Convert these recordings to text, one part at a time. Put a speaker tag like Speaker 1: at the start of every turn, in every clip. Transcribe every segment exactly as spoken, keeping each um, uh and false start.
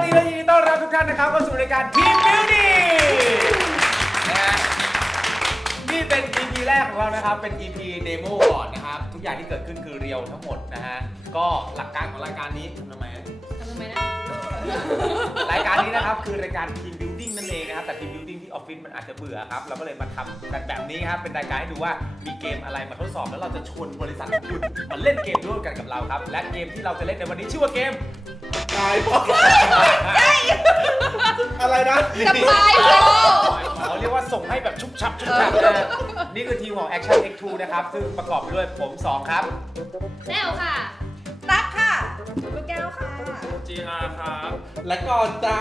Speaker 1: ดีและยินดีต้อนรับทุกท่านนะครับเข้าสู่รายการทีมบิวตี้นะฮะนี่เป็น อี พี แรกของเรานะครับเป็น อี พี เดโมก่อนนะครับทุกอย่างที่เกิดขึ้นคือเรียวทั้งหมดนะฮะก็หลักการของรายการนี้ทำไมทำไมนะรายการนี้นะครับคือรายการทีมบิวติ้งนั่นเองนะครับแต่ทีมบิวติ้งที่ออฟฟิศมันอาจจะเบื่อครับเราก็เลยมาทำกันแบบนี้ครับเป็นรายการให้ดูว่ามีเกมอะไรมาทดสอบแล้วเราจะชวนบริษัทของคุณมาเล่นเกมร่วมกันกับเราครับและเกมที่เราจะเล่นในวันนี้ชื่อว่าเกม
Speaker 2: ตายพออะไรนะ
Speaker 3: จะตายพอ
Speaker 1: เขาเรียกว่าส่งให้แบบชุบชับชุบชับนะนี่คือทีมของ Action เอ็กซ์ ทู นะครับซึ่งประกอบไปด้วยผมสองครับ
Speaker 3: แนวค่ะ
Speaker 4: ตั๊กค่ะลูกแก้วค่ะ
Speaker 5: จี อาร์ ครับ
Speaker 2: และก่อนจ้า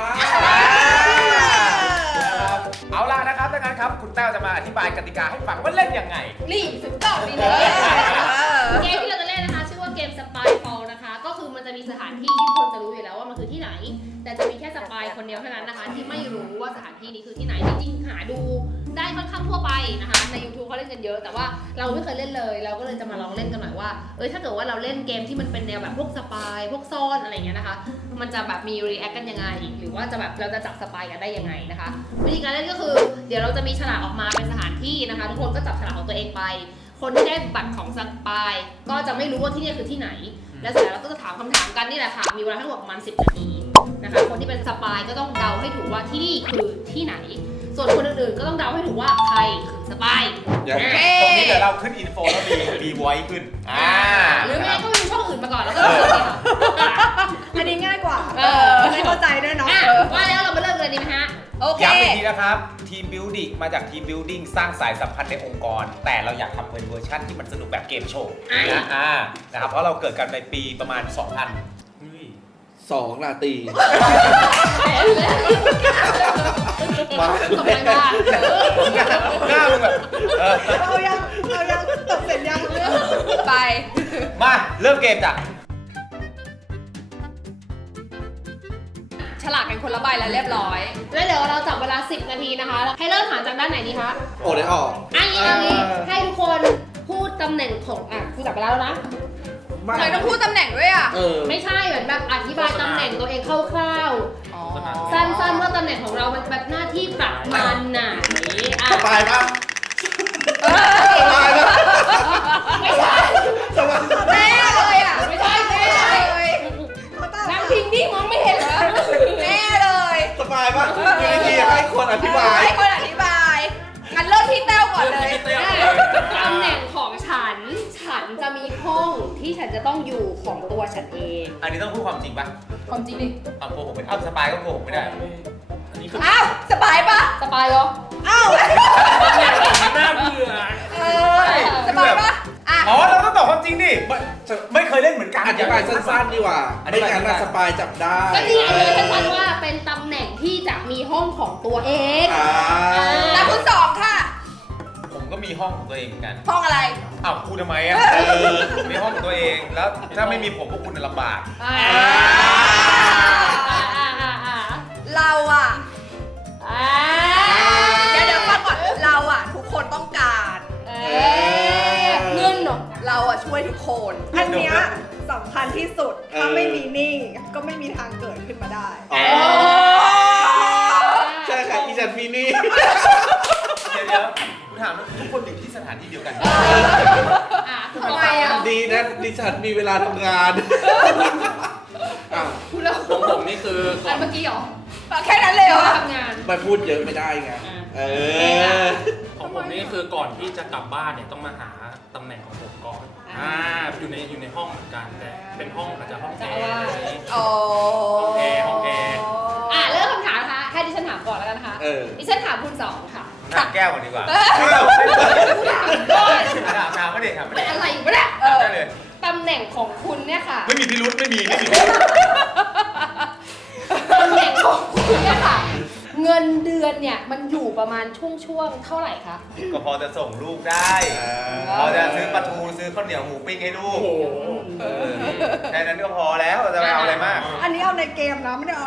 Speaker 1: เอาล่ะนะครับดังนั้นครับคุณแต้วจะมาอธิบายกติกาให้ฟังว่าเล่นยังไง
Speaker 3: นี่สุดยอดดีเลยเกมที่เราจะเล่นนะคะชื่อว่าเกม Spyfall นะคะก็คือมันจะมีสถานที่ที่คนจะรู้อยู่แล้วว่ามันคือที่ไหนแต่จะมีแค่สปายคนเดียวเท่านั้นนะคะที่ไม่รู้ว่าสถานที่นี้คือที่ไหนจริงๆหาดูได้ค่อนข้างทั่วไปนะคะใน YouTube เขาเล่นกันเยอะแต่ว่าเราไม่เคยเล่นเลยเราก็เลยจะมาลองเล่นกันหน่อยว่าเอ้ยถ้าเกิดว่าเราเล่นเกมที่มันเป็นแนวแบบพวกสปายพวกซ่อนอะไรเงี้ยนะคะมันจะแบบมีรีแอคกันยังไงหรือว่าจะแบบเราจะจับสปายกันได้ยังไงนะคะวิธีการเล่นก็คือเดี๋ยวเราจะมีฉลากออกมาเป็นสถานที่นะคะทุกคนก็จับฉลากของตัวเองไปคนที่ได้บัตรของสปายก็จะไม่รู้ว่าที่นี่คือที่ไหนแล้วเสร็จแล้วเราก็จะถามคำถามกันนี่แหละค่ะมีเวลาทั้งหมดประมาณสิบนาทีนะคะคนที่เป็นสปายก็ต้องเดาให้ถูกว่าที่นี่คือที่ไหนส่วนคนอื่นๆก็ต้องเดาให้ถูกว่าใครคือสปาย
Speaker 1: โอเคตรงนี้เดี๋ยวเราขึ้นอินโฟแล้วมีมีไว้ขึ้นอ่า
Speaker 3: หรือไม่ก็มีช่องอื่นมาก่อนแล้วก็เสิร์ช
Speaker 4: อันนี้ง่ายกว่า
Speaker 3: เออ
Speaker 4: ไม่เข้าใจด้วยเนาะ
Speaker 3: ว่าแล้วเรามาเริ่มเลยดีไหมฮะ
Speaker 4: โอเค
Speaker 1: ย้ำอีกทีนะครับทีมบิวดิ้งมาจากทีมบิวดิ้งสร้างสายสัมพันธ์ในองค์กรแต่เราอยากทำเป็นเวอร์ชั่นที่มันสนุกแบบเกมโชว์นะอ่านะครับเพราะเราเกิดกันในปีประมาณสองพัน
Speaker 2: สองราตรี
Speaker 3: มาตกใจมาก
Speaker 1: หน้ามึงแบบ
Speaker 4: เอายังเอายังตกเสร็จยัง
Speaker 3: ไป
Speaker 1: มาเริ่มเกมจ้ะ
Speaker 3: ฉลากกันคนละใบแล้วเรียบร้อยแล้วเดี๋ยวเราจับเวลาสิบนาทีนะคะให้เริ่มถามจากด้านไหนดีคะ
Speaker 2: โอ้ได้ออก
Speaker 3: อันนี้อันนี้ให้ทุกคนพูดตำแหน่งของอ่ะคุณจับไปแล้วนะทำไมต้องพูดตำแหน่งด้วยอ่ะไม่ใช่เหมือนแบบอธิบายตำแหน่งตัวเองคร่าวๆสั้นๆว่าตำแหน่งของเรามันแบบหน้าที่ประมาณไหน
Speaker 2: สบายปะสบายปะ
Speaker 3: ไม่ใช่
Speaker 2: สบาย
Speaker 3: แม่เลยอ่ะไม่ใช่แม่เลยนั่งพิงดิมองไม่เห็นเหรอแม่เลย
Speaker 2: สบายปะมีที่ให้คนอธิบาย
Speaker 3: ให้คนอธิบายงั้นเริ่มที่แต้วก่อนเลยตำแหน่งของฉันฉันจะมีห้องที่ฉันจะต้องอยู่ของตัวฉันเอง
Speaker 1: อันนี้ต้องพูดความจริงปะ
Speaker 3: ความจริงดิ
Speaker 1: เอาโกหกเป็นอ้าวสปายก็โกหกไม่ได้
Speaker 3: อ้าวสปายปะสปายเหรออ้าว
Speaker 5: น่าเบื่อ
Speaker 3: เออสปายปะ
Speaker 1: อ๋อเราต้องตอบความจริงดิไม่เคยเล่นเหมือนกัน
Speaker 2: อธิบายสั้นๆดีกว่าไม่งั้นน่ะสปายจับได้
Speaker 3: ก็นี่ไงเลยสั้นๆว่าเป็นตำแหน่งที่จะมีห้องของตัวเองแล้วคุณสองค่ะ
Speaker 1: ผมก็มีห้องของตัวเองเหมือนกัน
Speaker 3: ห้องอะไร
Speaker 1: อ้าวคุณทำไมอ่ะมีห้องของตัวเองแล้วถ้าไม่มีผมพวกคุณจะลำบาก
Speaker 4: เราอ่ะเดี๋ยวเดี๋ยวฟังก่อนเราอ่ะทุกคนต้องการ
Speaker 3: เงินเหรอ
Speaker 4: เราอ่ะช่วยทุกคนอันเนี้ยสำคัญที่สุดถ้าไม่มีหนี้ก็ไม่มีทางเกิดขึ้นมาได้
Speaker 2: ใช่ค่ะอีจันมีหนี้
Speaker 1: เดี๋ยวคุณถามทุกคนอยู่ที่สถานที่เดียวกัน
Speaker 3: ทำไมอ่ะ
Speaker 2: ดีนะดิฉันมีเวลาทำงาน
Speaker 5: ของผมนี่คือ
Speaker 3: อันเมื่อกี้เหรอแค่นั้นเลยเหรอทำงาน
Speaker 2: มาพูดเยอะไม่ได้ไงเอ
Speaker 5: อของผมนี่คือก่อนที่จะกลับบ้านเนี่ยต้องมาหาตำแหน่งของผมก่อนอ่าอยู่ในอยู่ในห้องเหมือนกันแต่เป็นห้องอาจจะห้องแอร์อะไร
Speaker 3: อ๋อ
Speaker 5: ห้องแอร์ห้องแอร์
Speaker 3: อ่าเริ่มคำถามนะคะให้ดิฉันถามก่อนแล้วกันนะคะดิฉันถามคุณสองค่ะ
Speaker 1: ถามแก้วก่อนดีกว่าถามถามไม่ได้ถามไม่ได้
Speaker 3: อะไรอยู่ไม่ได้ได้เลยตำแหน่งของคุณเนี่ยค่ะ
Speaker 1: ไม่มีพิรุธไม่มีไม่มี
Speaker 3: ตำแหน่งของคุณเนี่ยค่ะเงินเดือนเนี่ยมันอยู่ประมาณช่วงๆเท่าไหร่คะ
Speaker 1: ก็พอจะส่งลูกได้พอจะซื้อปลาทูซื้อข้าวเหนียวหมูปิ้งให้ลูกแค่นั้นก็พอแล้วจะไปเอาอะไรมาก
Speaker 4: อันนี้เอาในเกมนะไม่ได้เอา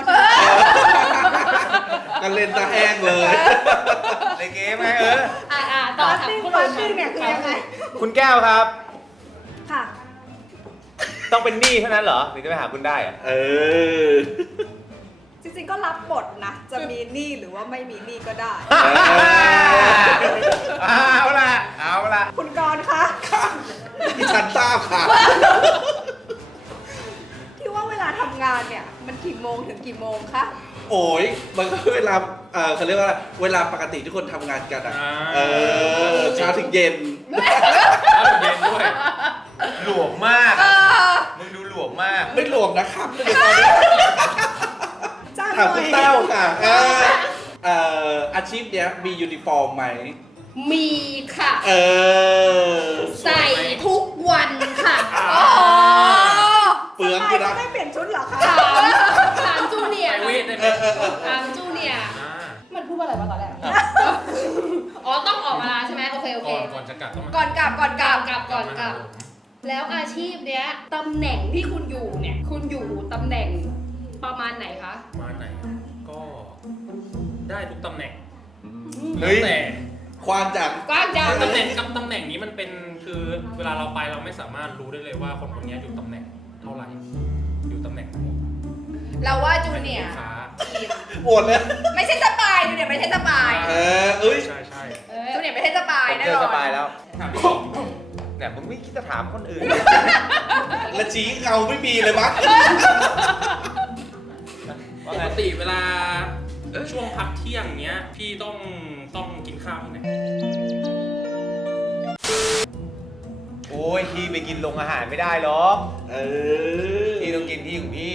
Speaker 2: กันเล่นตะแห้งเลย
Speaker 1: ในเกมไงเออ
Speaker 3: อ่าอ่าต่อถามคุณ
Speaker 4: ปาร์ตี้เนี่ยคือยังไง
Speaker 1: คุณแก้วครับ
Speaker 4: ค่ะ
Speaker 1: ต้องเป็นหนี้เท่านั้นเหรอถึงจะไปหาคุณได้อะ
Speaker 2: เออ
Speaker 4: จริงๆก็รับบทนะ จะมีหนี้หรือว่าไม่มีหนี้ก็ได้
Speaker 1: เอาละเอาละ
Speaker 4: คุณกรณ์คะ
Speaker 2: ที่ฉันทราบค่ะ
Speaker 4: ที่ว่าเวลาทำงานเนี่ย มันกี่โมงถึงกี่โมงคะ
Speaker 2: โอ้ยมันก็เวลาเออเขาเรียกว่าอะไรเวลาปกติที่คนทำงานกันอ่ะ
Speaker 5: อ่า
Speaker 2: เออเช้าถึงเย็น
Speaker 5: แล้วเย็นด้วย
Speaker 1: หลวมมาก
Speaker 4: เออ
Speaker 1: มึงดูหลวมมาก
Speaker 2: ไม่รวมนะครับไม่ได้ตอนนี้
Speaker 4: จ้างห
Speaker 2: ถาม
Speaker 4: น่อ
Speaker 2: คุณ
Speaker 4: ย
Speaker 2: เต้าค่ะเออเอ่ออาชีพเนี้ยมียูนิฟอร์มไหม
Speaker 3: มีค่ะ
Speaker 2: เออ
Speaker 3: ใส่ทุกวันค่ะ
Speaker 4: อ๋อ
Speaker 2: เปลือง
Speaker 4: ส
Speaker 2: กู
Speaker 4: บาย
Speaker 2: นะ
Speaker 4: ก็ไม่เปลี่ยนชุดเหรอคะ
Speaker 3: ถามถามจูเนีย
Speaker 5: ไป
Speaker 3: ร์
Speaker 5: เวทได้ไหม
Speaker 2: เออเออเออ
Speaker 3: ถามจูเนียร์
Speaker 5: อ่า
Speaker 3: มันพูดว่าอะไรมาตอนแรก อ๋อต้องออกมาลาใช่ไหมโอเคโอเค
Speaker 5: ก่อนก่อนจะกลับต้องมา
Speaker 4: ก่อนกลับก่อนก
Speaker 3: ก
Speaker 4: ลั
Speaker 3: ลั
Speaker 4: บบ
Speaker 3: กลับก่อนกลับ แล้วอาชีพเนี้ยตำแหน่งที่คุณอยู่เนี่ย คุณอยู่ตำแหน่งประมาณไหนคะ
Speaker 5: มาไหนก็ได้ทุกตำแหน่ง
Speaker 1: เฮ้ย
Speaker 5: แต่
Speaker 2: ควานจาก
Speaker 3: กว้างจัง
Speaker 5: ตำแหน่งกับตำแหน่งนี้มันเป็นคือเวลาเราไปเราไม่สามารถรู้ได้เลยว่าคนคนนี้อยู่ตำแหน่งเท่าไหร่อยู่ตำแหน่งไหน
Speaker 4: เราว่าจูเนียร์
Speaker 5: ลูกค้า
Speaker 2: ปวดเลย
Speaker 4: ไม่ใช่สปายจูเนียร์ไม่ใช่สปาย
Speaker 2: เออเอ้ย
Speaker 5: ใช่ใช่
Speaker 3: เออ
Speaker 4: จูเนียร์ไม่ใช่สปาย
Speaker 1: ผม
Speaker 4: แน่
Speaker 1: เจ
Speaker 4: น
Speaker 1: อ
Speaker 4: อน
Speaker 1: สบายแล้วถามพี่เนี่ยมึงไม่คิดจะถามคนอื่น
Speaker 2: และชี้เงาไม่มีเลยมั้ง
Speaker 5: ปกติเวลาช่วงพักเที่ยงเนี้ยพี่ต้องต้องกินข้าวที่ไหน
Speaker 1: โอ้ยพี่ไปกินโรงอาหารไม่ได้หรอก
Speaker 2: เออ
Speaker 1: พี่ต้องกินที่ของพี่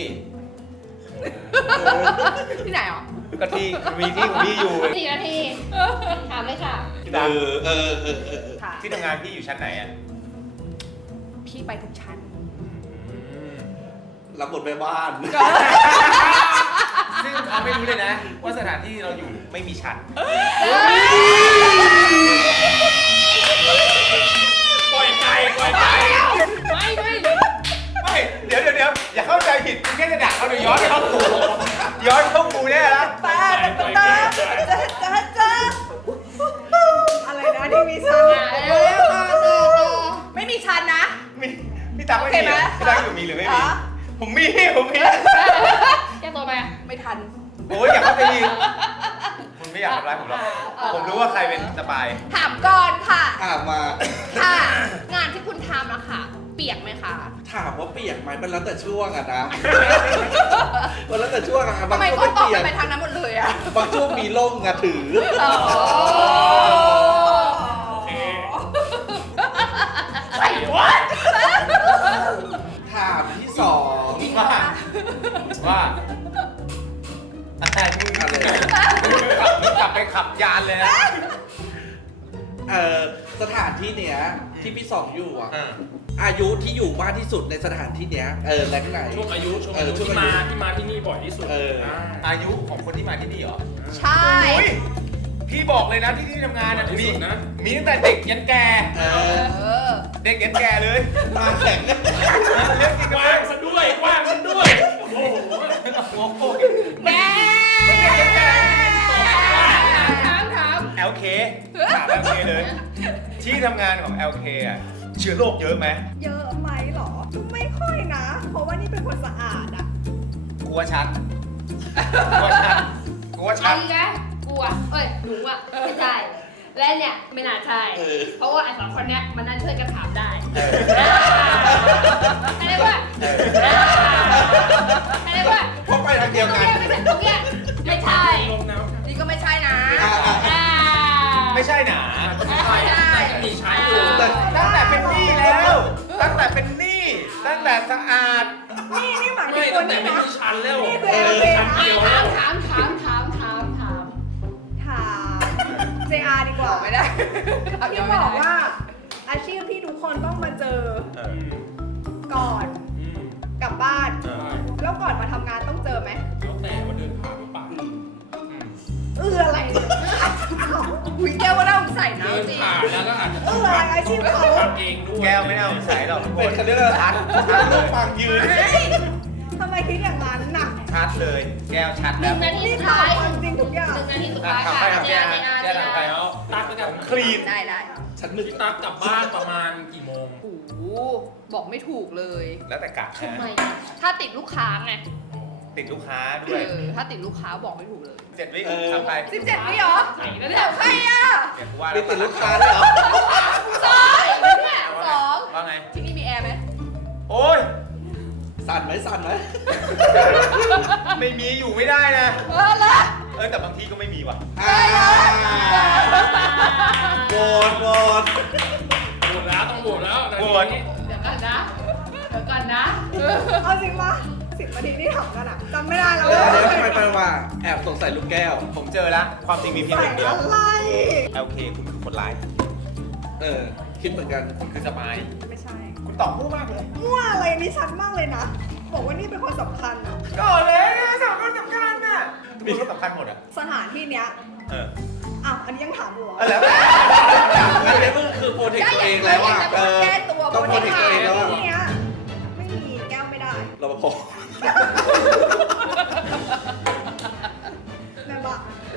Speaker 4: ที่ไหนอ่ะ
Speaker 1: ก็ที่มีที่ของพี่อยู่
Speaker 3: สี่นาทีถามเลยค่ะ
Speaker 1: ที่
Speaker 2: เอ
Speaker 1: ตาม
Speaker 2: อเออเออเออ
Speaker 4: ค่ะ
Speaker 1: ที่ทำงานพี่อยู่ชั้นไหนอ่ะ
Speaker 4: พี่ไปทุกชั้น
Speaker 2: รับบทแม่บ้าน
Speaker 1: ซึ่งเขาไม่รู้เลยนะว่าสถานที่เราอยู่ไม่มีชั้น
Speaker 5: ปล่อยไก่ปล่อยไก่
Speaker 3: ไม่ไม่
Speaker 1: ไม่เดี๋ยวเดี๋ยวเดี๋ยวอย่าเข้าใจผิดคุณแค่จะด่าเขาเดี๋ยวย้อนเข้ากูย้อนเข้ากูแน่ละ
Speaker 4: ตาตาตาตาจ้าจ้าจ้าอะไรนะที่มีชั้น
Speaker 3: อ่ะแล้วแล้วต่อต่อต่อ
Speaker 4: ไม่มีชั้นนะ
Speaker 1: มีพี่ตั๊กไม่
Speaker 4: โอเค
Speaker 1: มี
Speaker 4: ไหม
Speaker 1: พี่ตั๊กอยู่มีหรือไม่มี
Speaker 4: อ๋อ
Speaker 1: ผมมีผมมี
Speaker 3: แก้ตัวไป
Speaker 4: ไม่ทัน
Speaker 1: โอ้ยอย่าเข้าใจผิดคุณไม่อยากทำร้ายผมหรอกผมรู้ว่าใครเป็นสปาย
Speaker 4: ถามก่อนค่ะ
Speaker 2: ถามมา
Speaker 4: ค่ะ งานที่คุณทำอะค่ะ เปียกไหมคะ
Speaker 2: ถามว่าเปียกไหมมันแล้วแต่ช่วงอะนะ มันแล้วแต่ช่วงอะบา
Speaker 4: ทำ
Speaker 2: ง
Speaker 4: ไม
Speaker 2: ช่วง
Speaker 4: ก็
Speaker 2: ไม่
Speaker 4: ตอบ
Speaker 2: เปียก
Speaker 4: ไปทางนั้นหมดเลยอะ
Speaker 2: บางช่วงมีร่มอะถือ
Speaker 5: โอเค
Speaker 3: ไอ้วะ
Speaker 2: ถามที่สอง
Speaker 1: ว่าว่าอะไรมึง
Speaker 2: อะไร
Speaker 1: กลับไปขับยานเลยนะ
Speaker 2: เอ่อสถานที่เนี้ยที่พี่สองอยู่อะ
Speaker 1: อ่า
Speaker 2: อายุที่อยู่มากที่สุดในสถานที่เนี้ยเออแรงไหน
Speaker 5: ช่วงอายุช่วง
Speaker 2: เอ
Speaker 5: อา
Speaker 2: อ
Speaker 5: ยุ
Speaker 2: ช่วง
Speaker 5: ที่
Speaker 2: อายุ
Speaker 5: มาที่มาที่นี่บ่อยที่สุด
Speaker 2: เออ
Speaker 5: า
Speaker 1: อายุของคนที่มาที่นี่เหรอ
Speaker 4: ใช่
Speaker 1: อุ้ยพี่บอกเลยนะที่ที่ทำงานอ่ะ
Speaker 5: ที่
Speaker 1: มี
Speaker 5: สุดนะ
Speaker 1: มีตั้งแต่เด็กยันแก่
Speaker 2: เออ
Speaker 4: เออ
Speaker 1: เด็กยันแก่เลย
Speaker 2: ตาแข็ง
Speaker 1: เรื่องจริง
Speaker 5: ก
Speaker 1: กัน
Speaker 5: ว้างซะด้วยกว้างซะด้วย โอ้โห
Speaker 1: โอ้โห
Speaker 4: แก
Speaker 3: ถามถาม
Speaker 1: แอลเคถาม แอล เค เลย ที่ทำงานของ แอล เค อ่ะเชื้อโรคเยอะไหม
Speaker 4: เยอะไหมหรอ ไม่ค่อยนะ เพราะว่านี่เป็นคนสะอาดอะ
Speaker 1: กลัวชัดกลัวชัดกลัวชั
Speaker 3: เอา
Speaker 1: ด
Speaker 3: อีกแล้วกูอ่ะเอ้ยหนูอ่ะไม่ใช่และเนี่ยไม่น่าใช่
Speaker 2: เออ
Speaker 3: เพราะว่าไอ้สองคนเนี้ยมันน่าช่วยกันถามได้
Speaker 1: เออ
Speaker 3: อะไรวะอะไรวะ
Speaker 2: เพราะไปทางเดียวกัน
Speaker 3: ไม่ใช่ตรงเนี้ยไม่ใช่
Speaker 5: ลมหนาว
Speaker 4: นี่ก็ไม่ใช่นะ
Speaker 2: อ่ะอ่ะ
Speaker 3: อ่า
Speaker 1: ไม่ใช่หนา
Speaker 5: ใช่ใช่มีชั้นอยู่
Speaker 2: แต่
Speaker 1: ตั้งแต่เป็นหนี้แล้ว ตั้งแต่เป็นหนี้ตั้งแต่สะอาด
Speaker 4: นี่นี่หมายถึ
Speaker 5: ไม่
Speaker 4: งค
Speaker 5: ตั้
Speaker 4: น
Speaker 5: งแต่
Speaker 4: นี้
Speaker 5: ไม่
Speaker 4: นะ
Speaker 5: มีชั้นแล้ว
Speaker 4: นี่คือ LK
Speaker 5: ชั้น
Speaker 3: อ่ะ
Speaker 5: เดียว
Speaker 3: ถามถามถามถามถามถาม
Speaker 4: ถาม เจ อาร์ ดีกว่าไม่ได้พี่บอกว่า อาชีพที่ทุกคนต้องมาเจอ
Speaker 1: เอ
Speaker 5: อื
Speaker 1: อ
Speaker 5: ม
Speaker 4: ก่อน
Speaker 5: อืม
Speaker 4: กลับบ้าน
Speaker 1: เออ
Speaker 4: แล้วก่อนมาทำงานต้องเจอไหม
Speaker 5: แล้วแต่ว่าเดินผ่านหรือเปล่าอืม
Speaker 4: เอออะไรหุยแก้วว่าน่าสงสัยนะ
Speaker 5: เดิน
Speaker 4: จริง
Speaker 5: ผ่านแล้วก็อาจจะ
Speaker 4: เอออะไรอาชีพเขา
Speaker 5: ทำเองด้วย
Speaker 1: แก้วไม่น่าสงสัยหรอกทุกค
Speaker 2: เป็น
Speaker 1: น
Speaker 2: เขาเรียกว่า
Speaker 1: ชัด
Speaker 2: ชัดลูกปากยืน
Speaker 4: เฮ้ยทำไมคิดอย่างนั้นน่ะ
Speaker 1: ชัดเลย แก้วชัด
Speaker 3: ห
Speaker 1: แล้
Speaker 3: นึ่
Speaker 1: ว
Speaker 3: งนาที
Speaker 4: นี่
Speaker 3: สุด
Speaker 4: ถาม
Speaker 3: ท้าย
Speaker 4: ความจริงทุกอย่าง
Speaker 3: หนึ่งนาทีสุดท้าย
Speaker 1: ถาม
Speaker 3: ค่ะ
Speaker 1: ใครถาม
Speaker 3: เจ
Speaker 1: พี่
Speaker 3: อา
Speaker 1: อา
Speaker 3: ร์
Speaker 1: ร์
Speaker 3: เจอาร์
Speaker 1: แก้ว
Speaker 3: เจ
Speaker 1: ถามใคร
Speaker 3: อาร์
Speaker 5: แล้วตั๊กก็จะ
Speaker 1: คลีน
Speaker 4: ได้ได้
Speaker 2: ฉันนึก
Speaker 5: พี่ตั๊กกลับบ้านประมาณกี่โมง
Speaker 4: โอ้โหบอกไม่ถูกเลย
Speaker 1: แล้วแต่กะ
Speaker 3: ทำไม
Speaker 1: นะ
Speaker 4: ถ้าติดลูกค้าไง
Speaker 1: ตติดลูกค้า
Speaker 4: เอ
Speaker 1: ด้วย
Speaker 4: อถ้าติดลูกค้าบอกไม่ถูกเลย
Speaker 1: เจ็ดวิทำไป
Speaker 4: สิบเจ็ดวิเหรอ
Speaker 3: ไหนแล้วเนี่ย
Speaker 4: ใครอ่ะ
Speaker 1: เดี๋ยวกูว่า
Speaker 2: มีติดลูกค้าด้วยเหรอ
Speaker 4: สองเนี่ยสอง
Speaker 1: ว่าไง
Speaker 4: ที่นี่มีแอร์ไหม
Speaker 1: โอ้ย
Speaker 2: สั่นไหมสั่นไหม
Speaker 1: ไม่มีอยู่ไม่ได้นะ
Speaker 4: เออละ
Speaker 1: เออแต่บางทีก็ไม่มีว่ะ
Speaker 2: อ่าโหวตโหวต
Speaker 5: โหวตแล้วต้องโหวตแล้ว
Speaker 1: โหวต
Speaker 5: นี้
Speaker 3: เดี๋ยวก่อนนะ เดี๋ยวก่อนนะ
Speaker 4: เอาจริงปะสิบนาทีที่ถามกันอะจำไม่ได้แล้ว
Speaker 2: เดี๋ยวเดี๋ยวทำไมไปมาแอบสงสัยลูกแก้ว
Speaker 1: ผมเจอแล้วความจริงมีเพียงห
Speaker 4: ใส่
Speaker 1: นึ่งเดียว
Speaker 4: อะไร
Speaker 1: โอเคคุณคือคนร้าย
Speaker 2: เออ คิดเหมือนกัน
Speaker 1: คุณคือสปาย
Speaker 4: ไม่ใช่
Speaker 1: คุณตอบมั่วมากเลย
Speaker 4: มั่วอะไรนี่ชัดมากเลยนะ บอกว่านี่เป็นคนสำคัญอะ
Speaker 1: ก็เลยสำคัญสำคัญน่ะทุกคนก็สำคัญหมดอ่ะ
Speaker 4: สถานที่เนี้ย
Speaker 1: เออ
Speaker 4: อ้าวอันนี้ยังถามอยู่เหรอ
Speaker 1: เอาแล้ว
Speaker 2: อันนี้ก็คือโปรเทคตัวเองแล้วอ่ะ เออ
Speaker 4: แก้ตัว
Speaker 2: ต้องโปรเทคตัวเองแล้วอ่ะ
Speaker 4: ที่เนี้ยไม่มีแก้วไม่ได้
Speaker 2: รปภ
Speaker 4: แม่บ้า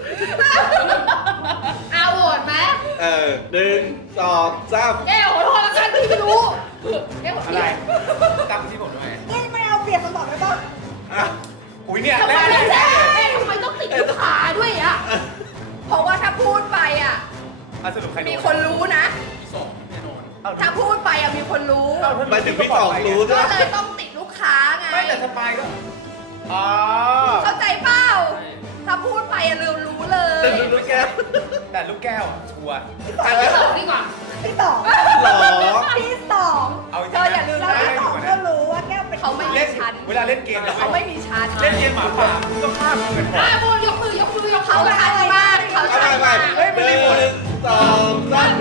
Speaker 3: เอาโหวตไหม
Speaker 2: เออหนึ่งสองสาม
Speaker 3: แก้วขอโทษแล้วกันที่ไม่รู้แก้วขอโท
Speaker 1: อะไร
Speaker 3: ษ
Speaker 1: ตั้งที่ผมด้วย
Speaker 4: เฮ้ยไม่เอาเปลี่ยนคำตอบได้ปะ
Speaker 2: อ่ะ
Speaker 1: อุ้ยเนี่ย
Speaker 3: ทำไม
Speaker 1: แรก
Speaker 3: แ
Speaker 1: แรก
Speaker 3: ม่ทำไมต้องติดลูกค้าด้วยอ่ะ
Speaker 4: เพราะว่าถ้าพูดไปอ่ะ
Speaker 1: อ่ะสรุปใครโด
Speaker 4: มีคนรู้นะ
Speaker 5: สองแน่นอน
Speaker 1: เอ้า
Speaker 4: ถ้าพูดไปอ่ะมีคนรู้
Speaker 1: เอ้า
Speaker 2: หมายถึงพี่สองรู้
Speaker 4: ก็
Speaker 2: ด้วย
Speaker 4: เลยต้องติดลูกค้าไง
Speaker 1: ไม่แต่สปายก็อ๋อ
Speaker 4: เข้าใจเปล่า ถ้าพูดไปอ่ะลืมรู้เล
Speaker 2: ตึ
Speaker 4: ย
Speaker 2: งลูกแก้ว
Speaker 1: แต่ลูกแก้วอ่ะชัวร์
Speaker 3: ที่สองดีกว่า
Speaker 4: ที่สอง
Speaker 2: หรอ
Speaker 4: ที่สอง
Speaker 1: เอาจริง
Speaker 4: เธออย่าลืมนะ
Speaker 1: นะ
Speaker 4: ที่สองก็รู้ว่าแก้วเป็น
Speaker 3: เขาไม่
Speaker 1: เล่น
Speaker 4: ชั้น
Speaker 1: เวลาเล่นเกมเนี่ย
Speaker 4: เขาไม่มีชั้น
Speaker 1: เล่นเกมหมาป่าก็ฆ่ามึงเป็นหมด
Speaker 3: อ่ะโบยกมือยกมือยก
Speaker 4: เขา
Speaker 3: เขา
Speaker 4: ชันมากเขา
Speaker 2: เอา
Speaker 4: ชัน
Speaker 2: ไป
Speaker 4: มาก
Speaker 2: ไปหนึ่งสองสาม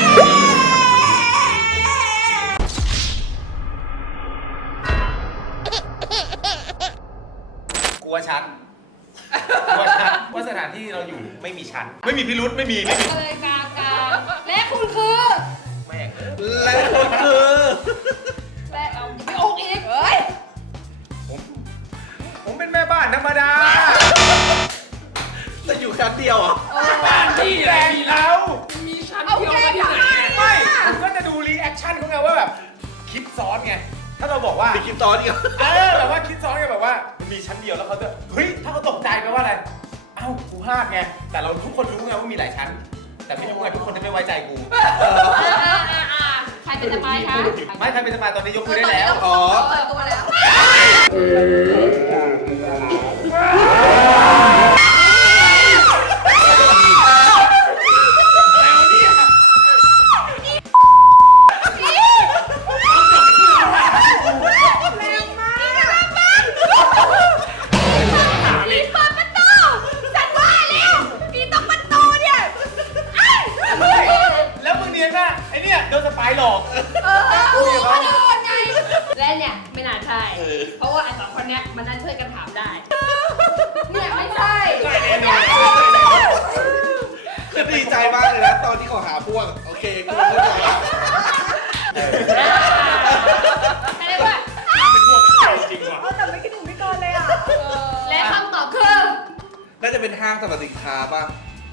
Speaker 1: กลัวชั้นกลัวชั้นว่าสถานที่เราอยู่ไม่มีชั้น ไม่มีพิรุธไม่มีไม่มี
Speaker 3: ก็เลยกลางกลางและคุณคือ
Speaker 1: แม่ง
Speaker 2: และก็คือ
Speaker 3: และเอาไปอกอีก
Speaker 4: เฮ้ย
Speaker 1: ผมผมเป็นแม่บ้านธรรมดา
Speaker 2: จะอยู่ชั้นเดียวเหรอ
Speaker 5: บ้านที่ไหน
Speaker 1: แฟน
Speaker 5: มี
Speaker 1: เรา
Speaker 5: มีชั้น
Speaker 4: เอา
Speaker 5: เดียว
Speaker 4: แก้
Speaker 5: กันที่
Speaker 4: ทำ
Speaker 5: ไหน
Speaker 4: ไม
Speaker 5: เนี่ย
Speaker 1: ไม่ผมก็จะดูรีแอคชั่นเขาไงว่าแบบคิดซ้อนไง ถ้าเราบอกว่า
Speaker 2: มีคลิปตอนอีกเหรอ
Speaker 1: เออแบบว่าคิดซ้อนไงแบบว่ามีชั้นเดียวแล้วเขาจะเฮ้ยถ้าเขาตกใจแปลว่าอะไร เอ้ากูพลาดไง แต่เราทุกคนรู้ไงว่ามีหลายชั้น แต่ไม่รู้ไงทุกคนจะไม่ไว้ใจกู
Speaker 3: อ่าอ่าอ่าอ่าใครเป็นสปายคะ
Speaker 1: ไม่ใครเป็นสปายตอนนี้ยกมือได้แล้ว
Speaker 2: อ๋อ
Speaker 4: เปิดตัวแล้ว แรงมากมีเปิดประตูฉันว่าแล้วมีตรงประตูเนี่ยไอ้
Speaker 1: แล้วมึงเนียนน่ะไอเนี่ยโดนสปายหลอก
Speaker 4: เออกูก็โดนไง
Speaker 3: และเนี่ยไม่น่าใช่
Speaker 2: เออ
Speaker 3: เพราะว่าไอ้สองคนเนี้ยมันน่าช่วยกันถามได้ เนี่ยไม่ใช่
Speaker 1: ได้แน่นอน
Speaker 2: คือดีใจมากเลยนะตอนที่เขาหาพวก โอเคกูรู้แล้ว
Speaker 3: อะไรวะ
Speaker 5: เป็นพวกจริงว่ะ
Speaker 4: เออแต่ไม่คิดถึงพี่กรณ์เลยอ่ะ
Speaker 3: และคำตอบคือ
Speaker 2: น่าจะเป็นห้างสรรพสินค้าป่ะ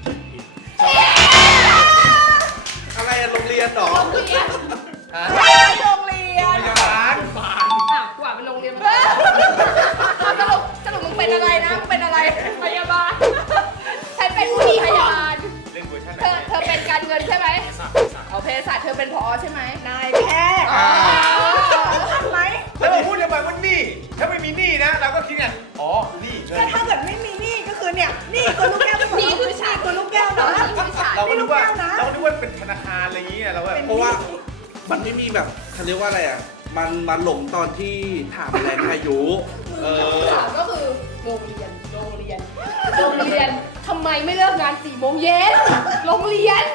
Speaker 2: อะไรอะโรงเรียนเหรอ
Speaker 3: โรงเรียน
Speaker 1: ฮะ
Speaker 4: ไปโรงเรียน
Speaker 1: พยาบาล
Speaker 5: บ้าน
Speaker 3: อ่ะกว่าเป็นโรงเรียนมา
Speaker 4: สรุปสรุปมึงเป็นอะไรนะมึงเป็นอะไร
Speaker 3: พยาบาล
Speaker 4: ฉันเป็นผู้ดีพยาบาล
Speaker 1: เล่นเวอร์ชันไหน
Speaker 4: เธอเธอเป็นการเงินใช่ไหม
Speaker 5: สัตว์สัตว์
Speaker 4: เอาเภสัชเธอเป็นผอใช่ไหมนายแพทย์
Speaker 2: อ่า
Speaker 4: ทำไหม
Speaker 1: แล้วมาพูดทำไมว่าหนี่ถ้าไม่มีหนี้นะเราก็คิดไงอ๋อหนี่เงิ
Speaker 4: ก็
Speaker 1: น
Speaker 4: ถ้าเกิดไม่มีหนี่ก็คือเนี่ยหนี่คือลูกแก้วเป็นผอนี่คือชาคือลูกแก้วนะ
Speaker 1: เราก็
Speaker 4: นี่
Speaker 1: นึ
Speaker 4: ลู
Speaker 1: ก
Speaker 4: ก
Speaker 1: ว่า
Speaker 4: แก้วนะ
Speaker 1: เราก็นึกว่าเป็นธนาคารอะไรอย่างเงี้ยเราแบบ
Speaker 2: เพราะว่ามันไม่มีแบบเขาเรียกว่าอะไรอ่ะ มันมาหลงตอนที่ถามแรงอายุ เออ
Speaker 3: ถามก็คือโรงเรียน โรงเรียน โรงเรียนทำไมไม่เลิกงานสี่โมงเย็น โรงเรียน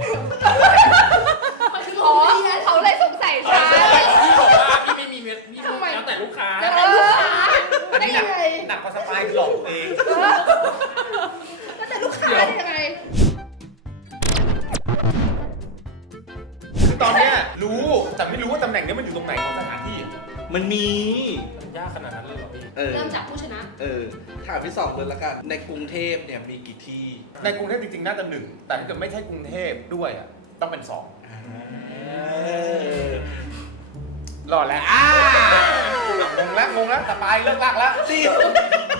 Speaker 3: อ๋อเขาเลยสงสัยฉัน
Speaker 5: พี่บอกว่าพี่ไม่มีเม็ดพี่แล้วแต่ลูกค้า
Speaker 3: แล้วแต่ลูกค้า
Speaker 1: อัน
Speaker 3: ได้
Speaker 1: นี้หนั
Speaker 3: ยั
Speaker 1: ก
Speaker 3: งไง
Speaker 1: หนักกว่าสปายหลอกตัวเอง
Speaker 3: แล้วแต่ลูกค้าได้ยังไง
Speaker 1: คือตอนเนี้ยรู้แต่ไม่รู้ว่าตำแหน่งเนี้ยมันอยู่ตรงไหนของสถานที่
Speaker 2: มันมี
Speaker 5: มันยากขนาดนั้นเลยเหรอพี่
Speaker 2: เออ
Speaker 3: เริ่มจากผู้ชนะ
Speaker 2: เออ ถามพี่สองเลยละกัน ในกรุงเทพเนี่ยมีกี่ที่
Speaker 1: ในกรุงเทพจริงๆน่าจะหนึ่งแต่ถ้าเกิดไม่ใช่กรุงเทพด้วยอ่ะต้องเป็นสอง
Speaker 2: เออ
Speaker 1: รอดแล้วอ่างงแล้วงงแล้วสปายเลิกลากแล้ว
Speaker 2: นี่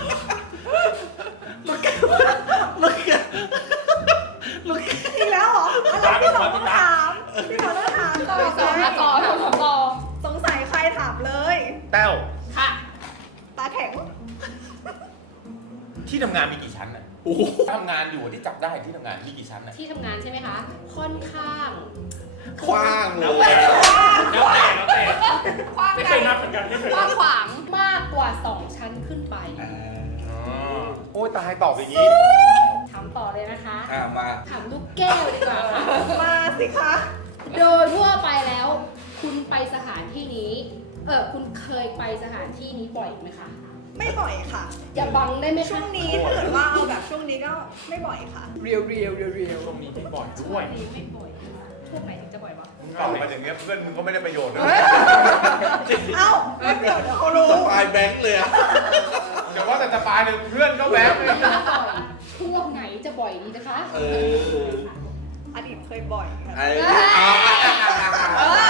Speaker 1: ที่ทำงานมีกี่ชั้นอ่ะ
Speaker 2: โอ้โห
Speaker 1: ทำงานอยู่ที่จับได้ที่ทำงานมีกี่ชั้นอ่ะ
Speaker 3: ที่ทำงานใช่ไหมคะ ค่อนข้าง
Speaker 2: กว้างเล
Speaker 5: แล้วแต่
Speaker 2: ย
Speaker 5: แล้วแต่แล้วแต่
Speaker 4: กว้าง
Speaker 5: ไม่
Speaker 4: ไก
Speaker 5: เค
Speaker 4: ล
Speaker 5: ยนับเหมือนกันไม่เคย
Speaker 3: กว้างขวางมากกว่าสองชั้นขึ้นไป
Speaker 2: อ่า
Speaker 1: โอ้ยตายตอบอย่างนี้
Speaker 3: ถามต่อเลยนะคะ
Speaker 2: อ่ามา
Speaker 3: ถามลูกแก้วดีกว่าค่ะ
Speaker 4: มาสิคะ
Speaker 3: โดยทั่วไปแล้ว คุณไปสถานที่นี้ เออคุณเคยไปสถานที่นี้บ่อยไหมคะ
Speaker 4: ไม่บ่อยค่ะ
Speaker 3: อย่าบังได้ไหม
Speaker 4: ช่
Speaker 3: คะ
Speaker 4: วงนี้ถ้าเกิดว่าเอาแบบช่วงนี้ก็ไม่บ่อยค่ะ
Speaker 5: เรียวเรียวเรียวเรียวตรงนี้ไม่บ่อยด้วย
Speaker 3: ไม่บ่อยค่ะช่วงไหนถึงจะบ่อยวะ
Speaker 1: มึงตอบมาอย่างเงี้ยเพื่อนมึงก็ไม่ได้ประโยชน์นะ
Speaker 4: เอ้าไม่เดี๋ยวเดี๋ยวเขารู้
Speaker 2: สปายแบงค์เลยอะ
Speaker 1: เดี๋ยวว่าแต่สปาเนี่ยเพื่อนก็แวบเลย
Speaker 3: บ่อยช่วงไหนจะบ่อยดีนะคะ
Speaker 2: เออ
Speaker 4: อดีตเคยบ่อยค่ะ
Speaker 2: ไอ้เอาอ่ะ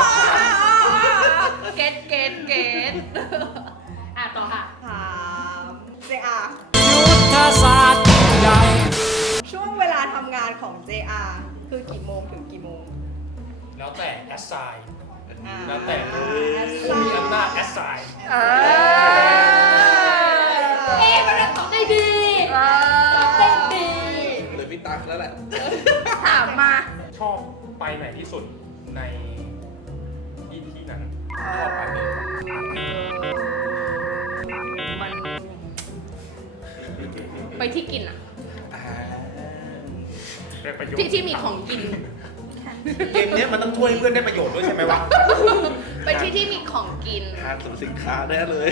Speaker 3: เกตเกตเกตอ่ะต่อค่ะ
Speaker 4: ถามเจอาร์
Speaker 6: ยุทธศาสตร์ใหญ่
Speaker 4: ช่วงเวลาทำงานของ เจ อาร์ คือกี่โมงถึงกี่โมง
Speaker 5: แล้วแต่แอสไซน์
Speaker 4: อ่า
Speaker 5: แล้วแต่
Speaker 4: อ่า
Speaker 5: มีอำนาจแอสไซน์
Speaker 4: เอ
Speaker 3: เอ๊ะมันตอบได้ดีตอบได้ดี
Speaker 2: เหลยพี่ตั๊กแล้วแหละ
Speaker 4: ถามมา
Speaker 5: ชอบไปไหนที่สุดในที่ที่นั้น
Speaker 1: ชอบอันนี้
Speaker 3: ไปที่กินอ่ะ
Speaker 2: อ่า
Speaker 5: ได้ประโยชน์
Speaker 3: ที่ที่มีของกิน
Speaker 1: เกมเนี้ยมันต้องช่วยให้เพื่อนได้ประโยชน์ด้วยใช่ไหมวะ
Speaker 3: ไปที่ที่มีของกิน
Speaker 2: ห้างสรรพสินค้าแน่เลย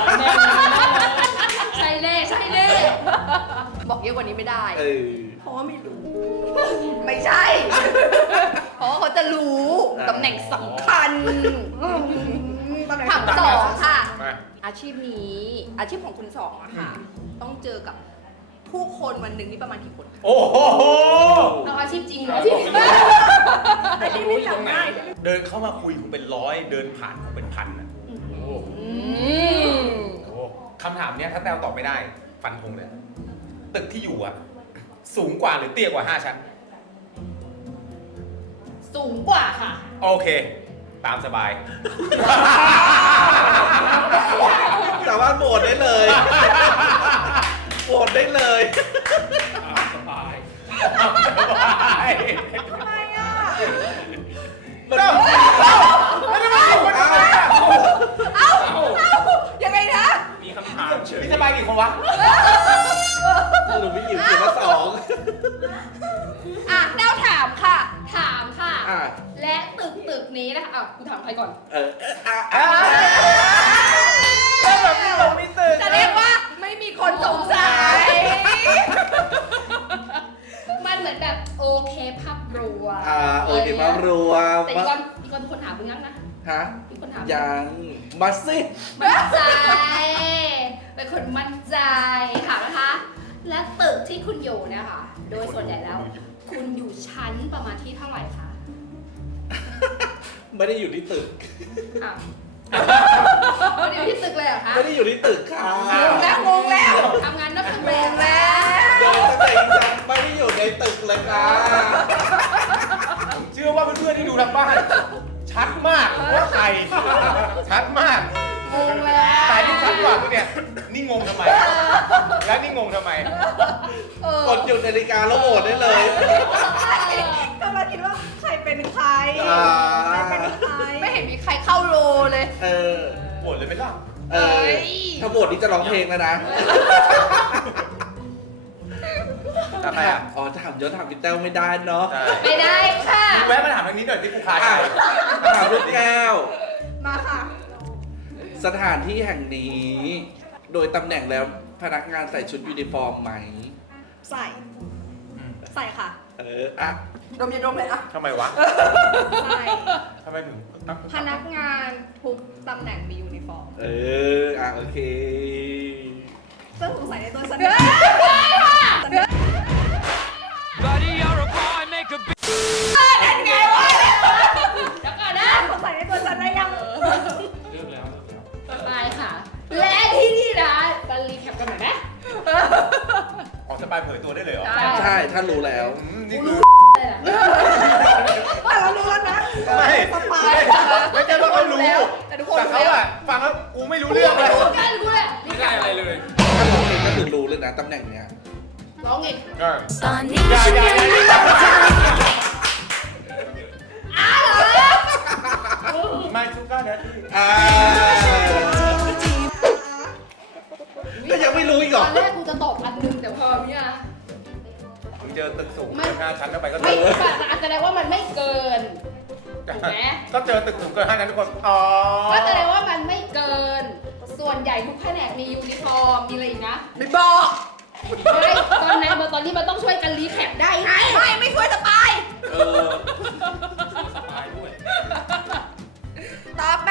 Speaker 3: ใช่เล่ใช่เล่บอกเยอะกว่านี้ไม่ได้
Speaker 2: เออ
Speaker 4: เพราะว่าไม่รู้
Speaker 3: ไม่ใช่ เพราะว่าเขาจะรู้
Speaker 2: อ่า
Speaker 3: ตำแหน่งสำคัญ
Speaker 4: ตำแหน่ง
Speaker 3: ถามสองค่ะ
Speaker 1: มา
Speaker 3: อาชีพนี้ อาชีพของคุณสองอะค่ะ ต้องเจอกับผู้คนวันหนึ่งนี่ประมาณกี่คนคะ
Speaker 1: โอ้โห
Speaker 3: เอาอาชีพจริงเหรออาชีพจริง
Speaker 4: ไอ้ที่ไม่จำได้
Speaker 1: เดินเข้ามาคุยคงเป็นร้อยเดินผ่านคงเป็นพันนะ
Speaker 3: อืม
Speaker 1: โอ้คำถามเนี้ยถ้าแต้วตอบไม่ได้ ฟันธงเลย ตึกที่อยู่อะสูงกว่าหรือเตี้ยกว่าห้าชั้น
Speaker 3: สูงกว่าค่ะ
Speaker 1: โอเค ตามสบาย
Speaker 2: สามารถโหวตได้เลยโหวตได้เลย
Speaker 5: ตามสบาย
Speaker 1: ตามสบาย
Speaker 4: ทำไมอ่ะ
Speaker 2: มัน
Speaker 1: เอ้าเอ้าแล้วทำไมคนทำไมอะ
Speaker 4: ยังไงนะ
Speaker 5: มีคำถามเฉย
Speaker 1: พี่สบายกี่คนวะ
Speaker 2: หรือพี่หยิบเขียนมาสอง
Speaker 3: อ่ะแต้วถามค่ะ ถามค่ะ
Speaker 2: อ่ะ
Speaker 3: และตึกตึกนี้นะคะอ้าวกูถามใครก่อน
Speaker 2: เอออ่ะอ่ะ
Speaker 1: แล้วแบบนี้ลงไม่ตื่น
Speaker 3: จะเรียกว่าไม่มีคนสงสัย มันเหมือนแบบโอเคภาพรวม
Speaker 2: อ่าโอเคมารวม
Speaker 3: แต่อีกคนอีกคนเป็นคนถามมึงยังนะ
Speaker 2: ฮะ
Speaker 3: อีกคนถาม
Speaker 2: ยังมาสิ
Speaker 3: มั่นใจ เป็นคนมั่นใจถามนะคะ และตึกที่คุณอยู่เนี่ยค่ะ โดยส่วนใหญ่แล้ว คุณอยู่ชั้นประมาณที่เท่าไหร่คะ
Speaker 2: ไม่ได้อยู่ที่ตึก
Speaker 3: อ้าวไม่ได้อยู่ที่ตึกเลยเหรอคะ
Speaker 2: ไม่ได้อยู่ที่ตึกค่ะ
Speaker 3: งงแล้วงงแล้วทำงานนอกตึกแล้วแล้ว
Speaker 2: โดยตั้งแต่ยังไม่ได้อยู่ในตึกเลยค่ะ
Speaker 1: ผมเชื่อว่าเพื่อนๆที่ดูทางบ้าน ชัดมากว่าใคร ชัดมาก
Speaker 3: งงแล้ว
Speaker 1: แต่ที่ชัดกว่าคือเนี่ย นี่งงทำไม แล้วนี่งงทำไม
Speaker 3: เออก
Speaker 2: ดหยุดนาฬิกาแล้วโหวตได้เลย
Speaker 4: ก็มาคิดว่าใครเป็นใคร
Speaker 2: อ่า
Speaker 4: ใครเป็นใคร
Speaker 3: ไม่เห็นมีใครเข้าโลเลย
Speaker 2: เออ
Speaker 1: ปวดเลยไหมล่ะ
Speaker 2: เออ ถ้าโหวตนี้จะร้องเพลงแล้วนะ
Speaker 1: ทำไมอ่ะ
Speaker 2: อ๋อถามยศถามพี่แต้วไม่ได้เนาะ
Speaker 1: ใช่
Speaker 3: ไม่ได้ค่ะ
Speaker 1: แวะมาถามทางนี้หน่อยที่กูคาใจ
Speaker 2: อ่ะถามลูกแก้ว
Speaker 4: มาค่ะ
Speaker 2: สถานที่แห่งนี้ โดยตำแหน่งแล้วพนักงานใส่ชุดยูนิฟอร์มไหม
Speaker 4: ใส่ ใส่ค่ะ
Speaker 2: เออ อ่ะ
Speaker 4: ดมยาดมเลยอ่ะ
Speaker 1: ทำไมวะ
Speaker 4: ใส่
Speaker 1: ทำไมถึงตั้ง
Speaker 4: พนักงานทุกตำแหน่งมียูนิฟอร์ม
Speaker 2: เออ อ่ะ โอเค
Speaker 4: ซึ่งสงสัยในตัวฉัน
Speaker 6: Buddy, you're a boy, make a big
Speaker 3: นั่นไงวะเดี๋ยวก่อนนะ
Speaker 4: สงสัยในตัวฉันได้ยัง
Speaker 5: เลือกแล้วเลือกแล้ว
Speaker 3: ไปค่ะ และที่นี่นะมารีแคปกันหน่อยไหม
Speaker 1: ออกสปายเผยตัวได้เลยเหรอ
Speaker 3: ได้
Speaker 2: ใช่ ถ้ารู้แล้ว
Speaker 1: อืมนี่คือ
Speaker 3: เลยอะ
Speaker 4: ว่าเรารู้แล้วนะ
Speaker 1: ไม่
Speaker 4: สปาย
Speaker 1: ไม่ใช่ว่าเขารู้
Speaker 3: แต่ทุกคน
Speaker 1: แต่
Speaker 3: รู้
Speaker 1: เขา
Speaker 3: แล้ว
Speaker 1: อะฟังแล้วกูไม่รู้เรื่องเลย
Speaker 3: รู้กันรู้เลย
Speaker 5: ไม่ได้อะไรเลย
Speaker 2: ถ้ารู้เองก็คือรู้เลยนะตำแหน่งเนี้ย
Speaker 3: ร้องเอง
Speaker 1: เออ
Speaker 6: ตอนนี้
Speaker 1: อย่าอย่าอย่าอย่าไม่ชูก้าเดี๋ยว
Speaker 2: อ่าก็ยังไม่รู้อีกเหร
Speaker 3: ต
Speaker 2: อ
Speaker 3: อนแรกกูจะตอบอันหนึงแต่พอเนี่ย
Speaker 1: มึงเจอตึกสูงเกินห้าชั้นแล้วไปก็
Speaker 3: ไม่
Speaker 1: เจอ
Speaker 3: แบบแสดงว่ามันไม่เกินถูกไหม
Speaker 1: ก็เจอตึกสูงเกินห้าชั้นทุกคนอ๋อ
Speaker 3: ก็แสดงว่ามันไม่เกิน ส่วนใหญ่ทุกแผนกมียูนิฟอร์ม มีอะไรอีกนะ
Speaker 4: ไม่บอก
Speaker 3: ไม่ตอนนั้นตอนนี้มันต้องช่วยกันรีแคปได้ไง
Speaker 4: ไม่ไม่ช่วยสปาย
Speaker 2: เออ
Speaker 5: ตายด้วย
Speaker 4: ตอบมา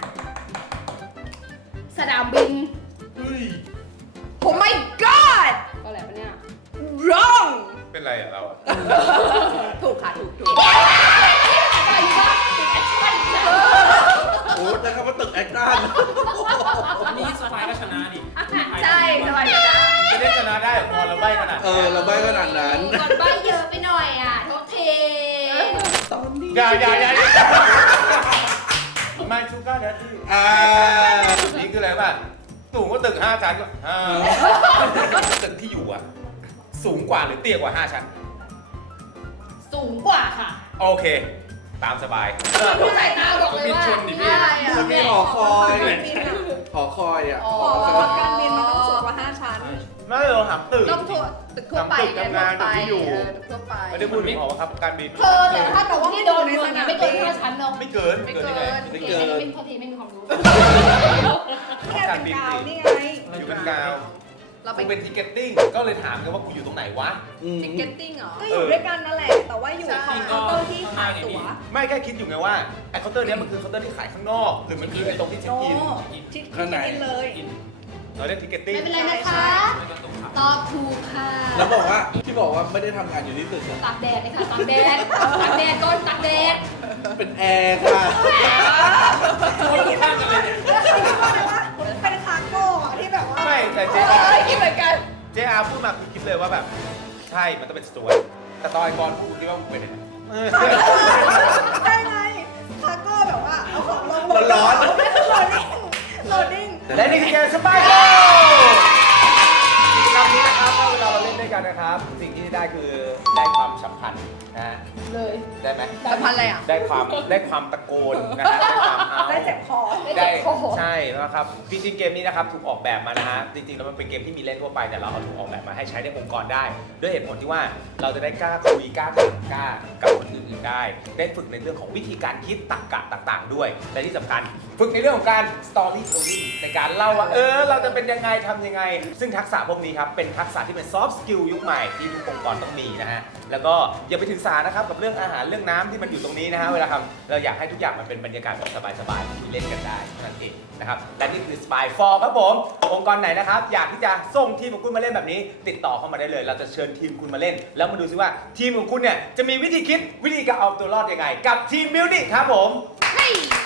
Speaker 3: สนามบิน
Speaker 1: เฮ้ย
Speaker 4: โอ้ my god
Speaker 3: ก็แหละปะเนี่ย
Speaker 4: wrong
Speaker 1: เป็นไรอะเราอะ
Speaker 4: ถูกค่ะ ถูกถูก
Speaker 3: อะไรวะติดแอคชั่น
Speaker 2: โอ้แต่คำว่าตึกแอคตัน
Speaker 5: อันนี้สปายก็ชนะดิ
Speaker 4: ใช่สบายดีนะ
Speaker 1: จะได้ชนะได้พอเราใบ้ขนาด
Speaker 2: เออ เราใบขนาดนั้น
Speaker 3: ก่อนใบเยอะไปหน่อยอ่ะโทษที
Speaker 2: ตอนนี้
Speaker 1: อย่าอย่าอย่าไม่ชูก้าเดี๋ยว
Speaker 2: อ่า
Speaker 1: นี่คืออะไรป่ะสูงกว่าตึกห้าชั้นก็ห้าตึกที่อยู่อะสูงกว่าหรือเตี้ยกว่าห้าชั้น
Speaker 3: สูงกว่าค่ะ
Speaker 1: โอเค ตามสบาย
Speaker 3: ดูสายตาบอกเลยว่า
Speaker 2: มันมีหอคอย หอคอยอ่ะ
Speaker 3: อ๋อ
Speaker 4: หอการบินมันต้องสูงกว่าห้าชั้น
Speaker 1: ไม่เราถามตึก
Speaker 4: ต้องทั่วตึกทั่วไป
Speaker 1: ตึกทำงานตึกที่อยู่
Speaker 4: เออตึกทั่วไป
Speaker 1: ไม่ได้พูดถึงหอครับการบิน
Speaker 3: เธอแต่ถ้าแต่ว่าที่โดนเมืองเนี่ยไม่เกินห้าชั้นเนาะ
Speaker 1: ไม่เกิน
Speaker 4: ไม่
Speaker 1: เกิน
Speaker 4: เกิ
Speaker 1: ยังไง
Speaker 4: น
Speaker 2: ไม่เกิน
Speaker 3: ไม่พอทีไม่มีความรู้
Speaker 4: แค่เป็นกาวนี่ไง
Speaker 1: อยู่เป็นกาว
Speaker 4: เราไป
Speaker 1: กูเป็นทิเก็ตติ้งก็เลยถามกันว่ากูอยู่ตรงไหนวะ
Speaker 2: อืม
Speaker 4: ติเก็ตติ้งเหรอ ก็อยู่ด้วยกันนั่นแหละ แต่ว่าอยู่ของเคาน์เตอร์ที่ขายตั๋ว
Speaker 1: ไม่แค่คิดอยู่ไงว่าไอ้เคาน์เตอร์เนี้ยมันคือเคาน์เตอร์ที่ขายข้างนอกหรือมันคือไอ้ตรงที่เช็ค
Speaker 4: โน
Speaker 1: อิน
Speaker 4: ชิค
Speaker 2: ข้างใน
Speaker 4: กินเลย
Speaker 1: เราเรียกทิเก็ตติ้ง
Speaker 3: ไม่เป็นไรนะคะตอบถูกค่ะ
Speaker 2: แล้วบอกว่าที่บอกว่าไม่ได้ทำงานอยู่ที่ตึกอะ
Speaker 3: ตากแดดเลยค่ะตากแดดตากแดดก้นตากแดด
Speaker 2: เป็นแอร์ค่ะ
Speaker 4: เป็นคาร์โก้อะที่แบบว่า
Speaker 1: ไม่แต่เจ๊
Speaker 4: เออคิดเหมือนกัน
Speaker 1: เจ๊อาพูดมาคือคิดเลยว่าแบบใช่มันต้องเป็นสตวตแต่ตอนไอ้กรพูดคิดว่ามึงเป็นยังไง
Speaker 4: ใช่ไงคาร์โก้แบบว่าเอาของลง
Speaker 2: มันร้อน
Speaker 4: โหลดดิ้งโหลดดิ้ง
Speaker 1: และนี่คือเกมสปายโกกิจกรรมนี้นะครับถ้าเวลาเราเล่นด้วยกันนะครับ สิ่งที่ได้คือได้ความสัมพันธ์นะฮะ
Speaker 3: เลย
Speaker 1: ได้ไหม
Speaker 4: สัมพันธ์อะไรอ่ะ
Speaker 1: ได้ความได้ความตะโกนนะฮะได้ความเอา
Speaker 4: ได้เจ็บคอ
Speaker 1: ได้ใช่นะครับจริงๆเกมนี้นะครับถูกออกแบบมานะฮะจริงๆแล้วมันเป็นเกมที่มีเล่นทั่วไปแต่เราเอาถูกออกแบบมาให้ใช้ในองค์กรได้ ด้วยเหตุผลที่ว่าเราจะได้กล้าคุยกล้าถามกล้ากับคนอื่นๆได้ ได้ฝึกในเรื่องของวิธีการคิดตรรกะต่างๆ ด้วยและที่สำคัญฝึกในเรื่องของการ storytelling ในการเล่าว่าเออเราจะเป็นยังไงทำยังไง ซึ่งทักษะพวกนี้ครับเป็นทักษะที่เป็น soft skill ยุคใหม่ที่ทุกองค์กรต้องมีนะฮะแล้วก็อย่าไปถือสานะครับกับเรื่องอาหารเรื่องน้ำที่มันอยู่ตรงนี้นะฮะเวลาทำเราอยากให้ทุกอย่างมันเป็นบรรยากาศแบบสบายๆที่เล่นกันได้เท่านั้นเองนะครับและนี่คือ Spy โฟร์ ครับผมองค์กรไหนนะครับอยากที่จะส่งทีมของคุณมาเล่นแบบนี้ ติดต่อเข้ามาได้เลย เราจะเชิญทีมคุณมาเล่น แล้วมาดูซิว่าทีมของคุณเนี่ยจะมีวิธีคิดวิธีการเอาตัวรอดยังไง กับทีมบิวตี้ครับผม
Speaker 3: เฮ้ย